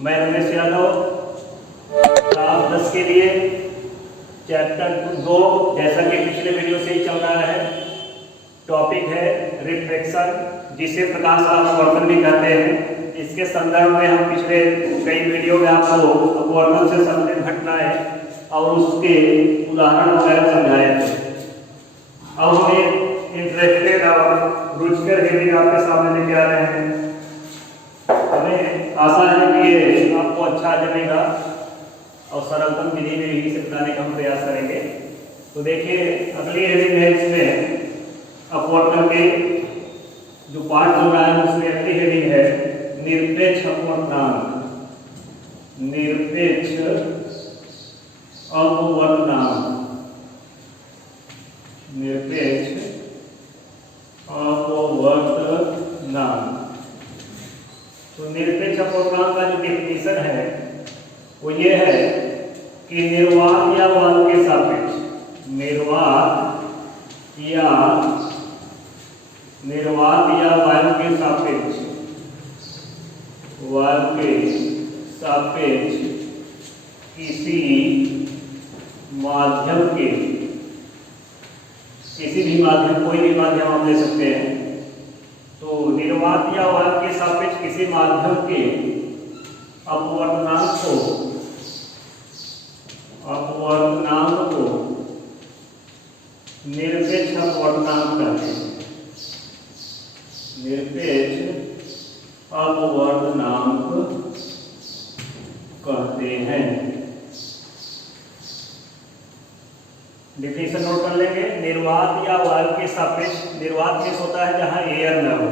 मैं रमेश यादव क्लास 10 के लिए चैप्टर 2, जैसा कि पिछले वीडियो से ही चल रहा है, टॉपिक है रिफ्रैक्शन, जिसे प्रकाश अपवर्तन भी कहते हैं। इसके संदर्भ में हम पिछले कई वीडियो में आपको अपवर्तन से संबंधित घटनाएं और उसके उदाहरण वगैरह समझाए थे। अब हमें इंटरेस्टेड और रुचिकर हेडिंग आपके सामने लेके आ रहे हैं। हमें आशा है कि ये आपको अच्छा जमेगा और सरलतम विधि में यही से बताने का हम प्रयास करेंगे। तो देखिए, अगली हेडिंग है इसमें अपवर्तन के जो पार्ट हो रहा है उसमें अगली हेडिंग है निरपेक्ष अपवर्तनांक। निरपेक्ष अपवर्तनांक, निरपेक्ष अपवर्तनांक। तो निरपेक्ष अपवर्तनांक का जो डेफिनेशन है वो ये है कि निर्वात या वायु के सापेक्ष, निर्वात या वायु के सापेक्ष, वायु के सापेक्ष किसी माध्यम के, किसी भी माध्यम, कोई भी माध्यम आप ले सकते हैं। तो निर्वात या वायु के सापेक्ष किसी माध्यम के अपवर्तनांक को निरपेक्ष अपवर्तनांक कहते हैं। निरपेक्ष अपवर्तनांक कहते हैं। डेफिनेशन नोट कर लेंगे। निर्वात या वायु के सापेक्ष, निर्वात मीन्स होता है जहां एयर न हो,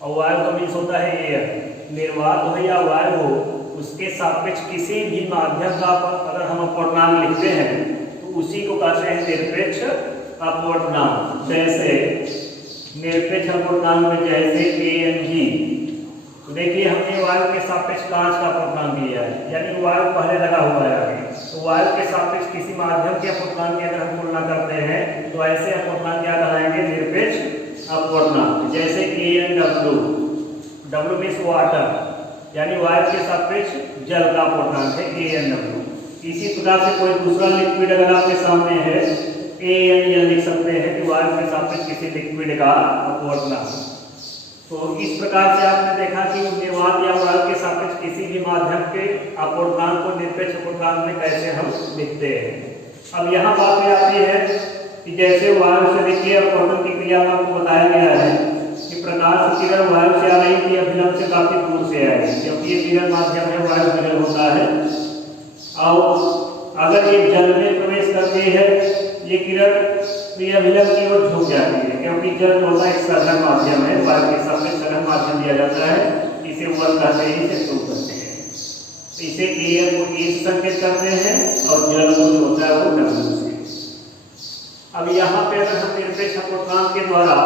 और वायु का मीन्स होता है एयर। निर्वात हो या वायु हो, उसके सापेक्ष किसी भी माध्यम का अगर हम अपवर्तनांक लिखते हैं तो उसी को कहते हैं निरपेक्ष अपवर्तनांक। जैसे निरपेक्ष अपवर्तनांक में जैसे ANG, तो देखिए हमने वायु के सापेक्ष कांच का अपवर्तनांक दिया है, यानी वायु पहले लगा हुआ है आगे। तो वायु के सापेक्ष किसी माध्यम के अपवर्तनांक की अगर हम तुलना करते हैं तो ऐसे अपवर्तनांक क्या कहलाएंगे? निरपेक्ष अपवर्तनांक। जैसे ANW, W मीन्स वाटर, यानी वायु के सापेक्ष जल का अपवर्तनांक है ANW। इसी प्रकार से कोई दूसरा लिक्विड अगर आपके सामने है ANL लिख सकते हैं कि वायु के सापेक्ष किसी लिक्विड का अपवर्तनांक। तो इस प्रकार से आपने देखा कि निर्वात या वायु के सापेक्ष किसी भी माध्यम के अपवर्तनांक को निरपेक्ष अपवर्तनांक में कैसे हम लिखते हैं। अब यहाँ बात में आती है कि जैसे वायु से देखिए अपवर्तन की क्रिया में आपको बताया गया है कि प्रकाश की किरण वायु से आ रही थी, अभिलंब से काफी दूर से आई, क्योंकि ये किरण माध्यम है, वायु किरण होता है। और अगर ये जल में प्रवेश करती है ये किरण, तो ये अभिलंब की ओर झुक जाती है, क्योंकि जल जो होता है एक सघन माध्यम है, वायु के सापेक्ष सघन माध्यम दिया जाता है। इसे वन कहते हैं, इसे टू कहते हैं। तो इसे एयर को E से संकेत करते हैं और जल को जो होता है वो W से। अब यहाँ पे अगर हम निरपेक्ष अपवर्तनांक के द्वारा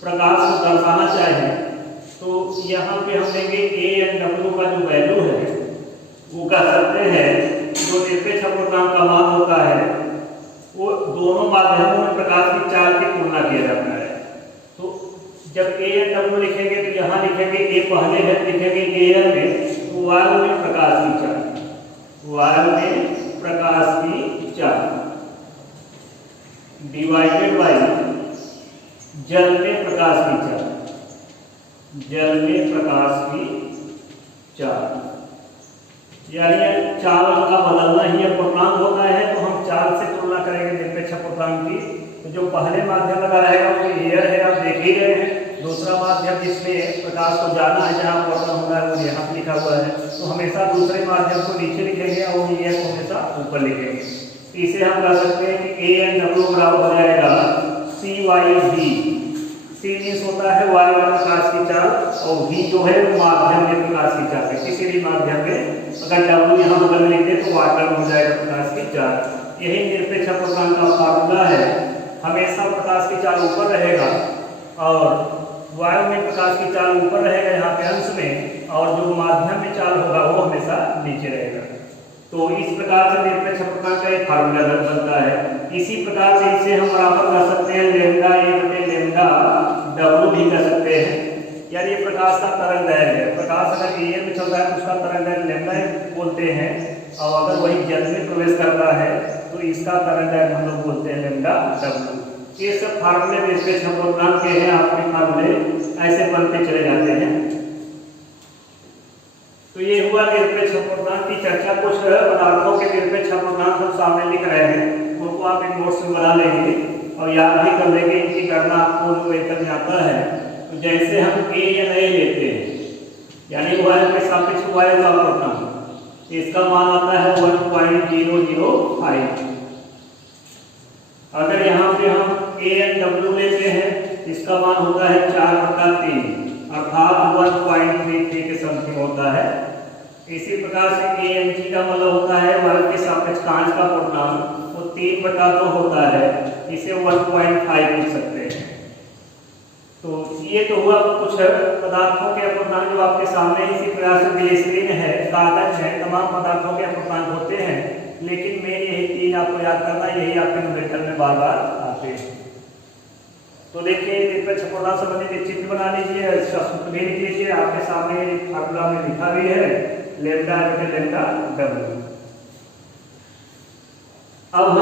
प्रकाश को दर्शाना चाहें तो यहाँ पे हम देंगे ANW का जो वैल्यू है वो कह सकते हैं, जो निरपेक्ष अपवर्तनांक का मान होता है वो दोनों माध्यमों में प्रकाश की चाल की तुलना किया जाता है। तो जब ANW लिखेंगे तो यहाँ लिखेंगे A पहले है, लिखेंगे AN में, तो वायु में प्रकाश की चाल, वायु में प्रकाश की चाल डिवाइडेड बाय जल में प्रकाश की चाल, जल में प्रकाश की चाल। यानी चाल का बदलना ही अपवर्तनांक होता है। तो हम चाल से तुलना करेंगे निरपेक्ष अपवर्तनांक की। तो जो पहले माध्यम लगा रहेगा वो एयर है, आप देख ही रहे हैं। दूसरा माध्यम जिसमें प्रकाश को जाना है, जहाँ अपवर्तन होना है, वो यहाँ पे लिखा हुआ है। तो हमेशा दूसरे माध्यम को नीचे लिखेंगे और एयर को हमेशा ऊपर लिखेंगे। तो इसे हम कह सकते हैं कि ANW बराबर हो जाएगा CYV। C मीन्स होता है वायु में प्रकाश की चाल, और V जो है वो माध्यम में प्रकाश की चाल है। किसी भी माध्यम में अगर W यहाँ बगल में लिखते तो वाटर में हो जाएगा प्रकाश की चाल। यही निरपेक्ष अपवर्तनांक का फार्मूला है। हमेशा प्रकाश की चाल ऊपर रहेगा और वायु में प्रकाश की चाल ऊपर रहेगा यहाँ पे अंश में, और जो माध्यम में चाल होगा वो हमेशा नीचे रहेगा। तो इस प्रकार से निरपेक्ष अपवर्तनांक का एक फार्मूला बनता है। इसी प्रकार से इसे हम बराबर कर सकते हैं लैम्डा A बटे लैम्डा W भी कर सकते हैं। यानी ये प्रकाश का तरंग दैर्घ्य है। प्रकाश अगर एयर में चल करता है तो उसका तरंग लैम्डा बोलते हैं, और अगर वही जल में प्रवेश करता है तो इसका तरंग हम लोग बोलते हैं लैम्डा डब्ल्यू। ये सब फार्मूले निरपेक्ष अपूर्णांक के हैं, आपके फार्मूले ऐसे बनते चले जाते हैं। तो ये हुआ निरपेक्ष अपूर्णांक की चर्चा। कुछ पदार्थों के निरपेक्ष अपूर्णांक हम सामने लिख रहे हैं, उनको आप एक नोट्स में बना लेंगे और याद भी कर लेंगे, इनकी गणना आपको वेतन में आता है। तो जैसे हम ए या ए लेते हैं, यानी वायु के सापेक्ष वायु का अपूर्णांक, इसका मान आता है 1.005। अगर यहाँ पे हम ANW लेते हैं, इसका मान होता है 4/3 अर्थात 1.33 के समथिंग होता है। इसी प्रकार से ANG का मतलब होता है वायु के सापेक्ष कांच का अपूर्णांक, वो 3/2 होता है, इसे 1.5 लिख सकते हैं। तो ये तो हुआ कुछ पदार्थों के अपूर्णांक जो आपके सामने इसी प्रकार से ग्लिसरीन है, कागज है, तमाम पदार्थों के अपूर्णांक होते हैं, लेकिन मेन यही 3 आपको याद करना, यही आपके न्यूमेरिकल में बार बार आते हैं। तो देखिए निरपेक्ष अपूर्णांक संबंधित एक चित्र बना लीजिए, इसका सूत्र भी लिख लीजिए, आपके सामने फार्मूला में लिखा भी है लैम्डा बटे लैम्डा डब्ल्यू। अब हम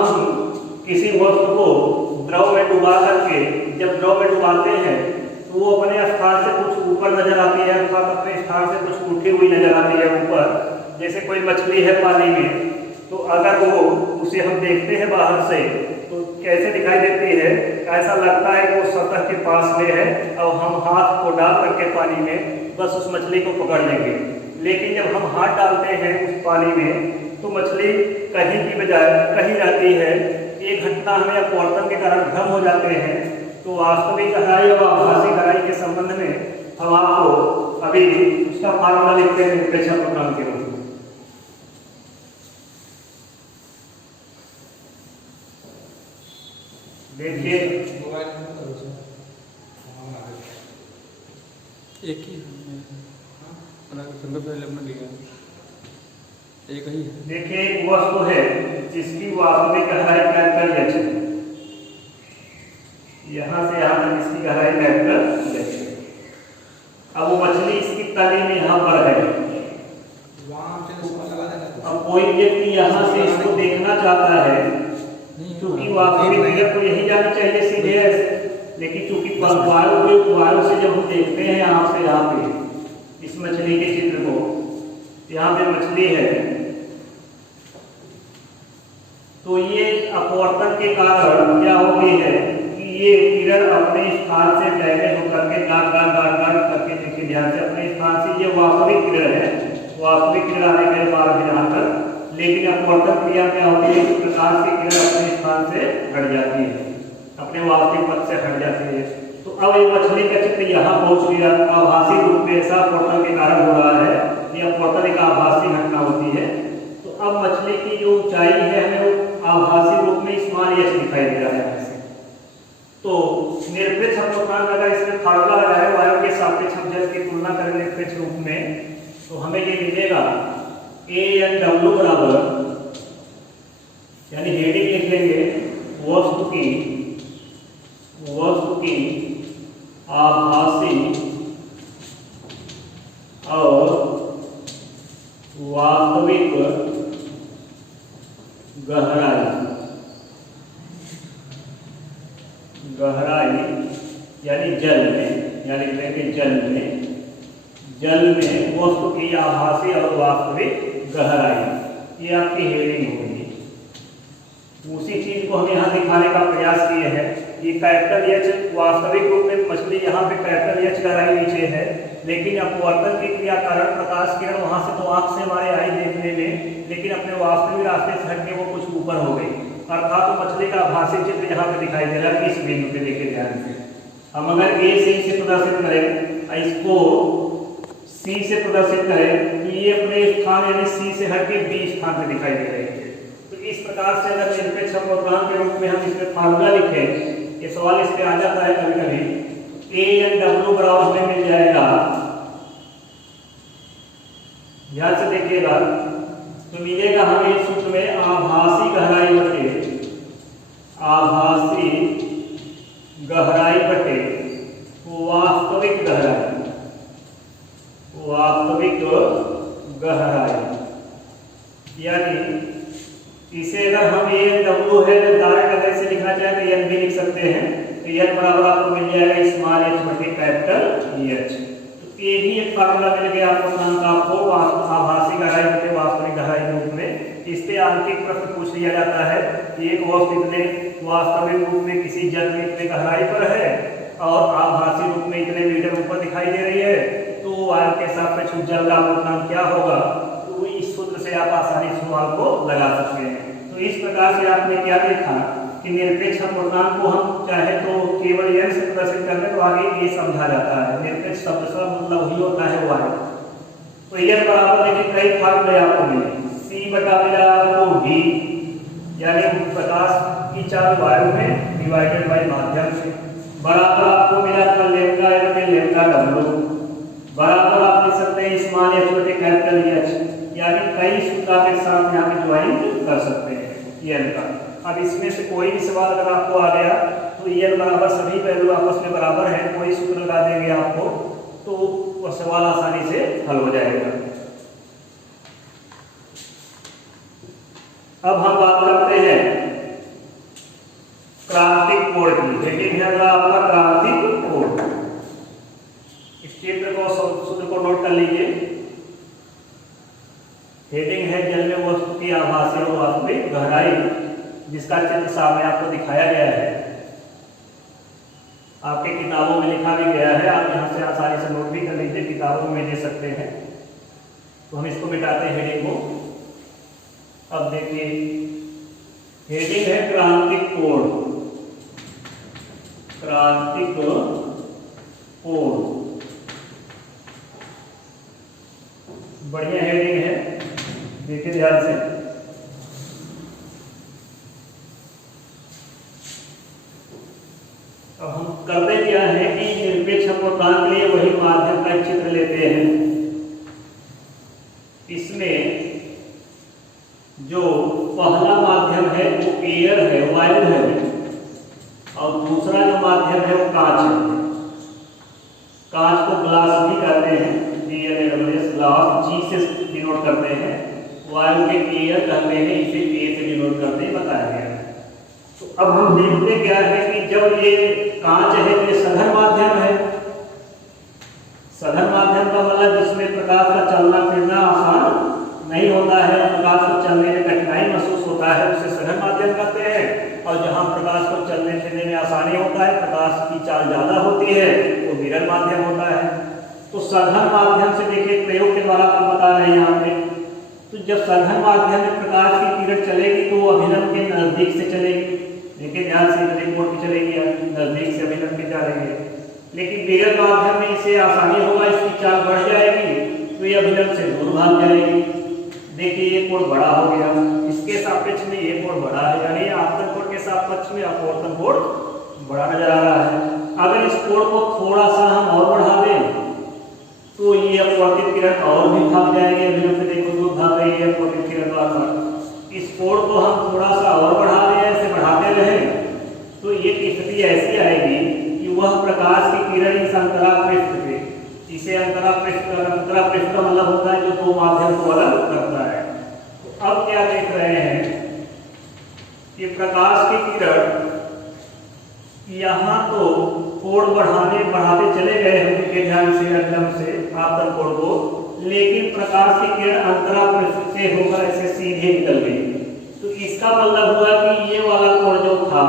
किसी वस्तु को द्रव में डुबा करके, जब द्रव में डुबाते हैं तो वो अपने स्थान से कुछ ऊपर नजर आती है, अर्थात अपने स्थान से कुछ उठी हुई नजर आती है ऊपर। जैसे कोई मछली है पानी में, तो अगर वो उसे हम देखते हैं बाहर से तो कैसे दिखाई देती है, ऐसा लगता है कि वो सतह के पास में है और हम हाथ को डाल करके पानी में बस उस मछली को पकड़ लेंगे। लेकिन जब हम हाथ डालते हैं उस पानी में तो मछली कहीं की बजाय कहीं रहती है। एक घटना हमें अपवर्तन के कारण भ्रम हो जाते हैं। तो वास्तविक गहराई और आभासी गहराई के संबंध में हम आपको अभी उसका फार्मूला लिखते हैं निरपेक्ष अपूर्णांक के रूप में। देखिए एक ही एक ही है। देखिए एक वस्तु है जिसकी वास्तविक गहराई कैपिटल एच है, यहाँ से यहाँ तक इसकी गहराई कैपिटल एच है। अब वो मछली इसकी तली में यहाँ पर है। अब कोई व्यक्ति यहाँ से इसको देखना चाहता है, क्योंकि वास्तविक जगह तो यही जानी चाहिए सीधे, लेकिन चूंकि वायु से जब हम देखते हैं यहाँ से यहाँ पे इस मछली के चित्र को, यहाँ पे मछली है, तो ये अपवर्तन के कारण क्या हो गई है कि ये किरण अपने स्थान से डैमेज होकर के गाड़ करके, देखिए ध्यान से, अपने स्थान से ये वास्तविक किरण है, वास्तविक किरण आने के बाद यहाँ पर, लेकिन अपवर्तन क्रिया क्या होती है, इस प्रकार से किरण अपने स्थान से हट जाती है, अपने वास्तविक पथ से हट जाती है। तो अब ये मछली का चित्र यहाँ पहुंच गया, आभासी रूप में ऐसा अपवर्तन के कारण हो रहा है, ये अपवर्तन एक आभासी घटना होती है। तो अब मछली की जो ऊंचाई है हमें आभासी रूप में स्मॉल एच दिखाई दे रहा है ऐसे। तो निरपेक्ष अपूर्णांक अगर इसमें फार्मूला लगाए वायु के सापेक्ष हम जल की तुलना करें निरपेक्ष रूप में, तो हमें ये मिलेगा ANW बराबर, यानी हेडिंग लिख लेंगे वस्तु की आभासी और वास्तविक गहराई यानी जल में, यानी जल में वस्तु की आभासी और वास्तविक गहराई, ये आपकी हेडिंग होगी। उसी चीज को हम यहाँ दिखाने का प्रयास किए हैं। ये कैपिटल एच वास्तविक रूप में मछली यहाँ पे कैपिटल एच गहराई नीचे है, लेकिन अपवर्तन की क्रिया कारण प्रकाश किरण वहां से तो आंख से हमारे आई देखने में, लेकिन अपने वास्तविक रास्ते से हटके वो कुछ ऊपर हो गई, अर्थात तो मछली का आभासी चित्र यहाँ पे दिखाई दे रहा है। इस बिंदु पे देखिए ध्यान से, हम अगर A से प्रदर्शित करें, इसको C से प्रदर्शित करें, तो ये अपने स्थान यानी C से हटके B स्थान पे दिखाई दे रही है। तो इस प्रकार से अगर निरपेक्ष अपूर्णांक के रूप में हम इसमें फार्मूला लिखें, ये सवाल इस पे आ जाता है कभी कभी, ANW बराबर में मिल जाएगा, ध्यान से देखिएगा, तो मिलेगा हमें इस सूत्र में आभासी गहराई बटे वास्तविक गहराई, वास्तविक गहराई, यानी इसे अगर हम AW है डायरेक्ट अगर इसे लिखना चाहे तो एन भी लिख सकते हैं। तो एन बराबर आपको मिल जाएगा स्मॉल h बटे कैपिटल एच। तो ये भी एक फार्मूला मिल गया आपको प्लान का, आपको आभासी गहराई बटे वास्तविक गहराई के रूप में। इस पे आंतरिक प्रश्न पूछ लिया जाता है, एक वस्तु इतने वास्तविक रूप में किसी जल में इतने गहराई पर है और आभासी रूप में इतने मीटर ऊपर दिखाई दे रही है, तो वायु के सापेक्ष जल का अपवर्तनांक क्या होगा। तो इस सूत्र से आप आसानी से सवाल को लगा सकते हैं। तो इस प्रकार से आपने क्या देखा कि निरपेक्ष अपवर्तनांक को हम चाहे तो केवल n से प्रदर्शित करने तो आगे ये समझा जाता है। निरपेक्ष शब्द का मतलब वही होता है वायु। तो n बराबर देखिए कई फार्मूले आपको मिले, c बटा मिला आपको v, यानी प्रकाश की चाल वायु में डिवाइडेड बाय माध्यम से, बराबर आपको मिला था लैम्डा बटे लैम्डा w, बराबर आप लिख सकते हैं स्मॉल h बटे कैपिटल h, यानी कई सूत्र के साथ यहाँ पे ज्वाइन कर सकते हैं n का। अब इसमें से कोई भी सवाल अगर आपको आ गया तो n बराबर सभी वैल्यू आपस में बराबर है, कोई सूत्र लगा देंगे आपको तो वो सवाल आसानी से हल हो जाएगा। अब हम बात करते हैं क्रांतिक कोण की। हेडिंग है आपका क्रांतिक कोण। इस चित्र को सूत्र को नोट कर लीजिए। हेडिंग है जल में वस्तु की आभासी और वास्तविक गहराई, जिसका चित्र सामने आपको दिखाया गया है, आपके किताबों में लिखा भी गया है। आप यहाँ से आसानी से नोट भी कर लीजिए, किताबों में दे सकते हैं। तो हम इसको मिटाते हैं हेडिंग को। अब देखिए हेडिंग है क्रांतिक कोण, क्रांतिक कोण, बढ़िया हेडिंग है, देखिए ध्यान से। अब हम करते क्या है कि निरपेक्ष अपवर्तनांक के लिए वही माध्यम का चित्र लेते हैं। इसमें जो पहला माध्यम है वो एयर है, वायु है, और दूसरा जो माध्यम है वो कांच है। कांच को ग्लास भी कहते हैं, ग्लास, जी से डिनोट करते हैं। वायु के एयर कहते हैं, इसे ए से डिनोट करते हैं, बताया गया है। तो अब हम देखते क्या है कि जब ये कांच है तो ये सघन माध्यम है। सघन माध्यम का मतलब जिसमें प्रकाश का चलना फिरना आसान नहीं होता है, प्रकाश को चलने में कठिनाई महसूस होता है, उसे सघन माध्यम कहते हैं। और जहाँ प्रकाश को चलने फिरने में आसानी होता है, प्रकाश की चाल ज्यादा होती है, वो विरल माध्यम होता है। तो सघन माध्यम से देखिए प्रयोग के द्वारा हम बता रहे हैं यहाँ पे। तो जब सघन माध्यम में प्रकाश की किरण चलेगी तो वो अभिलंब के नजदीक से चलेगी। देखिए ध्यान से रिपोर्ट की चलेगी, नजदीक से अभिलंब के जा रही है। लेकिन विरल माध्यम में इसे आसानी होगा, इसकी चाल बढ़ जाएगी तो ये अभिलंब से दूर भाग जाएगी। देखिए ये कोण बड़ा हो गया, इसके सापेक्ष में ये कोण बड़ा है, यानी आपतन कोण के सापेक्ष में अपवर्तन कोण बड़ा नजर आ रहा है। अगर इस कोण को थोड़ा सा हम और बढ़ा दें तो ये अपवर्तित किरण और भी भाग जाएगी। अभिलंब से देखो दूर भाग रही है अपवर्तित किरण द्वारा। इस कोण को हम थोड़ा सा और बढ़ा दें, ऐसे बढ़ाते रहें तो ये स्थिति ऐसी आएगी कि वह प्रकाश की किरण इस अंतरा पृष्ठ पे, इसे अंतरा पृष्ठ का मतलब होता है जो दो माध्यम को अलग करता है। तो अब क्या देख रहे हैं कि प्रकाश की किरण यहाँ तो कोण बढ़ाते चले गए हैं उनके ध्यान से अभिलंब से आपतन कोण को, लेकिन प्रकाश की किरण अंतरा पृष्ठ से होकर ऐसे सीधे निकल गई। तो इसका मतलब हुआ कि ये वाला कोण जो था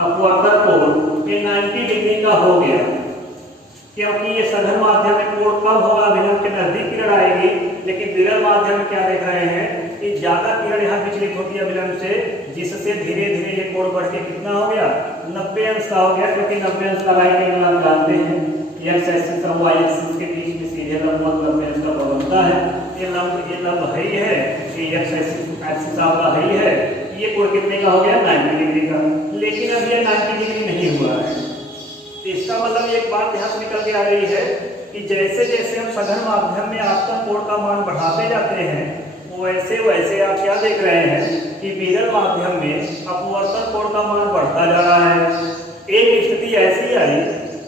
अपवर्तन कोण ये 90 डिग्री का हो गया, क्योंकि ये सघन माध्यम में कोण कम होगा, अभिलंब के नजदीक किरण आएगी। लेकिन विरल माध्यम में क्या देख रहे हैं कि ज्यादा किरण यहाँ विचलित होती है अभिलंब से, जिससे धीरे धीरे ये कोण बढ़ के कितना हो गया 90 अंश का हो गया। क्योंकि 90 अंश का राइट एंगल आप जानते हैं, एक्स एक्सिस और वाई एक्सिस के बीच में सीधे लगभग 90 अंश का कोण बनता है। ये लंब है ही है, ये एक्स एक्सिस आपका है ही है। ये कोण कितने का हो गया 90 डिग्री का, लेकिन अब ये 90 डिग्री नहीं हुआ है। तो इसका मतलब एक बात ध्यान निकल के आ रही है कि जैसे जैसे हम सघन माध्यम में आपतन कोण का मान बढ़ाते जाते हैं वैसे वैसे आप क्या देख रहे हैं कि विरल माध्यम में अपवर्तन कोण का मान बढ़ता जा रहा है। एक स्थिति ऐसी आई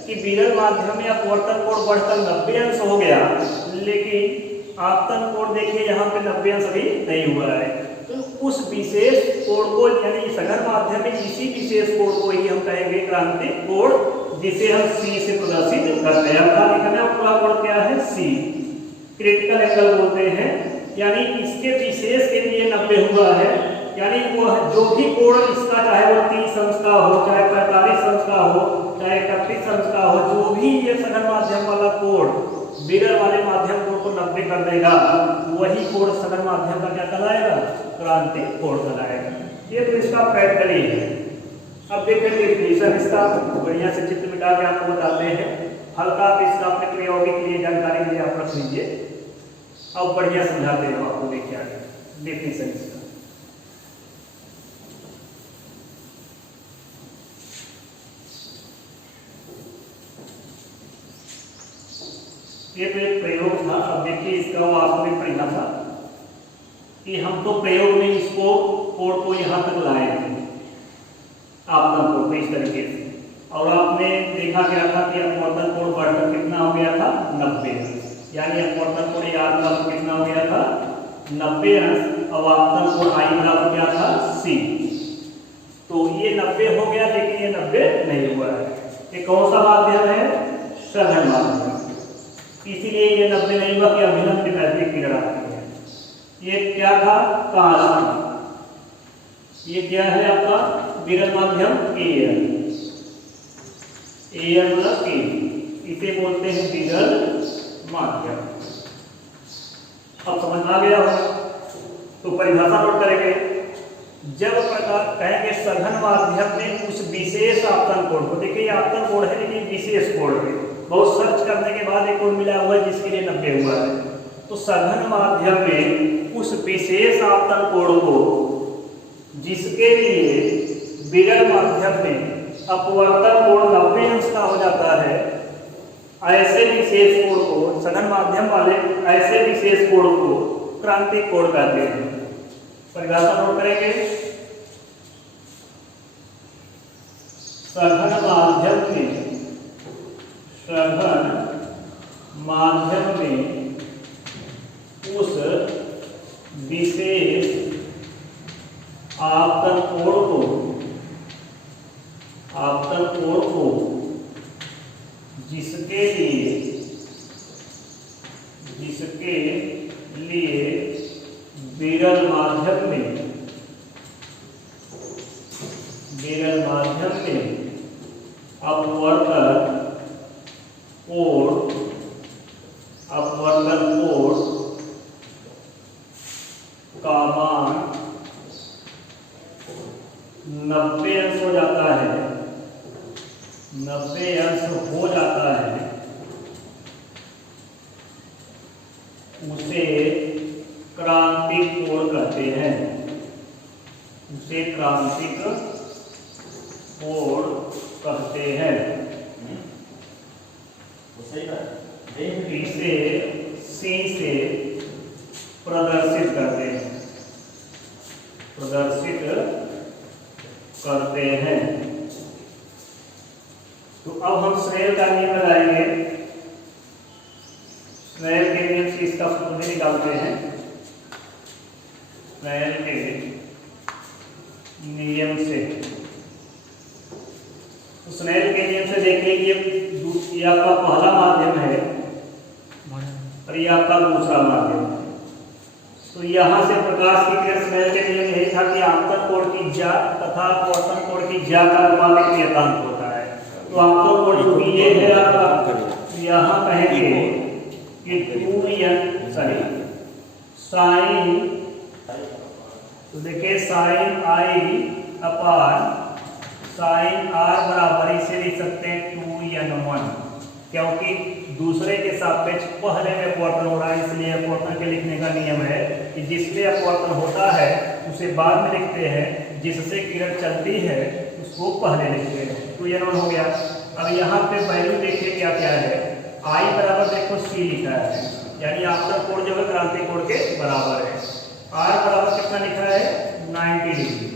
कि विरल माध्यम में अपवर्तन कोण बढ़कर 90 अंश हो गया, लेकिन आपतन कोण देखिए यहाँ पे 90 अंश अभी नहीं हुआ है, तो उस विशेष कोण को यानी सघन माध्यम में इसी विशेष कोण को ही हम कहेंगे क्रांतिक कोण, जिसे हम C से प्रदर्शित करते हैं। अब लिखना पूरा कोण क्या है C, क्रिटिकल एंगल बोलते हैं। यानी इसके विशेष के लिए 90 हुआ है, यानी वो जो भी कोण इसका चाहे वो 30 अंश का हो, चाहे 45 अंश का हो, चाहे 31 अंश का हो, जो भी ये सघन माध्यम वाला कोण विरल वाले माध्यम कोण को 90 कर देगा, वही कोण सघन माध्यम का क्या कहलाएगा, क्रांतिक कोण कहलाएगा। ये तो इसका प्रैक्टिकली है। अब देखें डेफिनेशन इसका बढ़िया से चित्र मिटा के आपको बताते हैं, हल्का आप इसका अपने प्रयोगिक के लिए जानकारी के लिए आप रख लीजिए। अब बढ़िया समझाते हैं आपको, देखिए डेफिनेशन इसका। ये तो एक प्रयोग था। अब देखिए इसका वास्तविक परिणाम था कि हम तो प्रयोग में इसको कोण को यहाँ तक लाए थे, आपतन कोण को इस तरीके से, और आपने देखा क्या था कि अपवर्तन कोण बढ़कर कितना हो गया था, 90, यानी अपवर्तन कोण याद वाला कितना हो गया था, 90 अंश। और आपतन कोण आई बराबर क्या था, C। तो ये 90 हो गया, लेकिन ये 90 नहीं हुआ है। ये कौन सा माध्यम है, सघन माध्यम, इसीलिए ये 90 नहीं हुआ कि अभिलंब वैद्युतिक किरण आती है। ये क्या था, कांच। ये क्या है आपका विरल माध्यम एयर, एयर मतलब ए, इसे बोलते हैं विरल माध्यम। अब समझ आ गया होगा, तो परिभाषा नोट करेंगे। जब प्रकार कहेंगे सघन माध्यम में उस विशेष आपतन कोण को, देखिए आपतन कोण है लेकिन विशेष कोण है, बहुत सर्च करने के बाद एक कोण मिला हुआ है जिसके लिए 90 हुआ है। तो सघन माध्यम में उस विशेष आपतन कोण को जिसके लिए विरल माध्यम में अपवर्तन कोण 90 अंश का हो जाता है, ऐसे विशेष कोण को, सघन माध्यम वाले ऐसे विशेष कोण को क्रांतिक कोण कहते हैं। परिभाषा नोट करेंगे। सघन माध्यम में उस विशेष आपतन कोण को जिसके लिए विरल माध्यम में अपवर्तन कोण का मान 90 अंश हो जाता है, 90 अंश हो जाता है, उसे क्रांतिक कोण कहते हैं, उसे क्रांतिक कोण कहते हैं। इसे C से प्रदर्शित करते हैं। तो अब हम स्नेल का नियम लगाएंगे। स्नेल के नियम से इसका सूत्र निकालते हैं। स्नेल के नियम से, तो स्नेल के नियम से देखिए ये आपका पहला माध्यम है और ये आपका दूसरा माध्यम है। तो यहाँ से प्रकाश की किरण, स्नेल के नियम यही था कि आपतन कोण की ज्या तथा अपवर्तन कोण की ज्या का अनुपात नियतांक होता है। तो आपतन कोण जो ये है आपका, यहाँ कहेंगे कि 2n साइन, तो देखिए sine I upon sine R बराबर इसे लिख सकते हैं 2n1, क्योंकि दूसरे के सापेक्ष पहले में अपवर्तन हो रहा है, इसलिए अपवर्तन के लिखने का नियम है कि जिससे अपवर्तन होता है उसे बाद में लिखते हैं, जिससे किरण चलती है उसको पहले लिखते हैं। 2n1 हो गया। अब यहाँ पे वैल्यू देखिए क्या क्या है, I बराबर देखो C लिखा है, यानी आपतन कोण जो है क्रांतिक कोण के बराबर है। R बराबर कितना लिखा है, 90 डिग्री।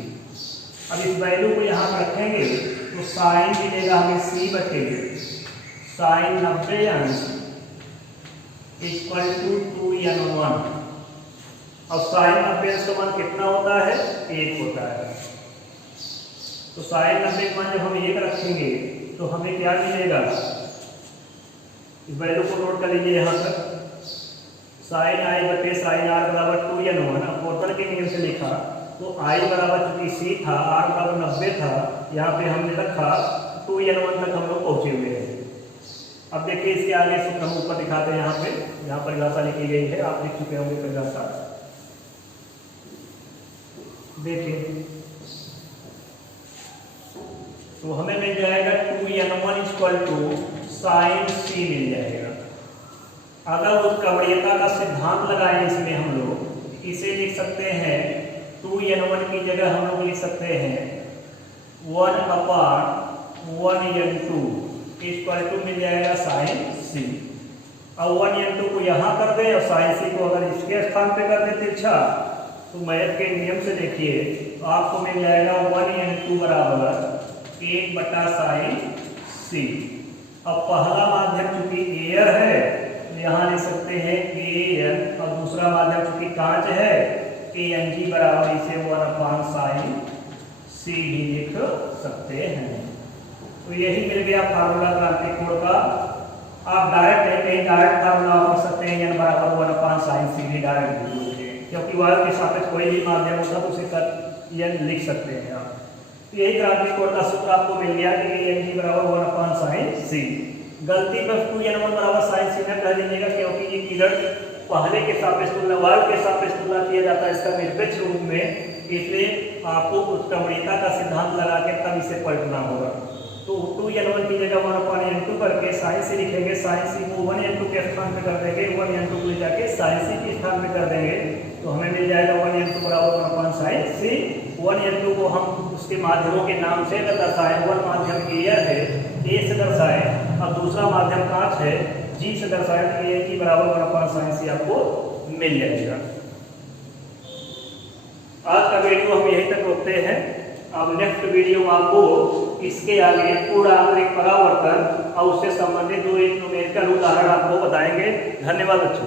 अब इस वैल्यू को यहाँ पर रखेंगे तो साइन मिलेगा हमें C बटे साइन 90 अंश इक्वल टू 2n1 1। अब साइन 90 का मान कितना होता है? 1 होता है। तो साइन 90 का मान जब हम 1 रखेंगे तो हमें क्या मिलेगा? इस वैल्यू को नोट कर लीजिए यहाँ तक। साइन आई बटे साइन आर बराबर 2n1। पोर्टर के नियम से लिखा तो आई बराबर चूंकि सी था, आर बराबर 90 था, यहाँ पे हमने रखा 2n1 तक हम लोग पहुंचे हुए हैं। अब देखिए इसके आगे सूत्र हम ऊपर दिखाते हैं। यहाँ परिभाषा लिखी गई है, आप लिख चुके होंगे परिभाषा। देखिए तो हमें मिल जाएगा 2n1 इक्वल टू साइन सी मिल जाएगा। अगर उस कवड़ियता का सिद्धांत लगाएं इसमें हम लोग इसे लिख सकते हैं 2n1 की जगह हम लोग लिख सकते हैं 1/1n2 इक्वल टू मिल जाएगा साइन सी। अब 1n2 को यहाँ कर दें और साइन सी को अगर इसके स्थान पे कर दें तिरछा, तो मैथ के नियम से देखिए तो आपको मिल जाएगा 1n2 बराबर 1/साइन सी। अब पहला माध्यम चूंकि एयर है तो यहाँ लिख सकते हैं an, और दूसरा माध्यम चूंकि कांच है ang बराबर इसे 1/साइन सी भी लिख सकते हैं। तो यही मिल गया फार्मूला क्रांतिक कोण का। आप डायरेक्ट कहीं डायरेक्ट फार्मूला लिख सकते हैं n बराबर 1/साइन सी भी डायरेक्ट लिख सकते हैं, क्योंकि वायु के सापेक्ष कोई भी माध्यम होता तो उसे n लिख सकते हैं आप। तो यही क्रांतिक कोण का सूत्र आपको मिल गया कि ang बराबर 1/साइन सी। गलती पर 2n1 बराबर साइन सी न कह दीजिएगा, क्योंकि ये किरण पहले के सापेक्ष तुलना वायु के सापेक्ष तुलना किया जाता है इसका निरपेक्ष रूप में, इसलिए आपको उत्क्रमणीयता का सिद्धांत लगा के तब इसे पलटना होगा। तो 2n1 की जगह 1/n2 करके साइन सी लिखेंगे, साइन सी को 1n2 के स्थान पे कर देंगे, 1n2 को ले जाके साइन सी के स्थान पे कर देंगे, तो हमें मिल जाएगा 1n2 बराबर 1/साइन सी। 1n2 को हम उसके माध्यमों के नाम से अगर दर्शाएं, 1 माध्यम एयर है ए से दर्शाएं और दूसरा माध्यम कांच है जी से दर्शाएं, तो ए की बराबर 1/साइन सी आपको मिल जाएगा। आज का वीडियो हम यहीं तक रोकते हैं। अब नेक्स्ट वीडियो में आपको इसके आगे पूर्ण आंतरिक परावर्तन और उससे संबंधित 2 न्यूमेरिकल उदाहरण आपको बताएंगे। धन्यवाद बच्चों।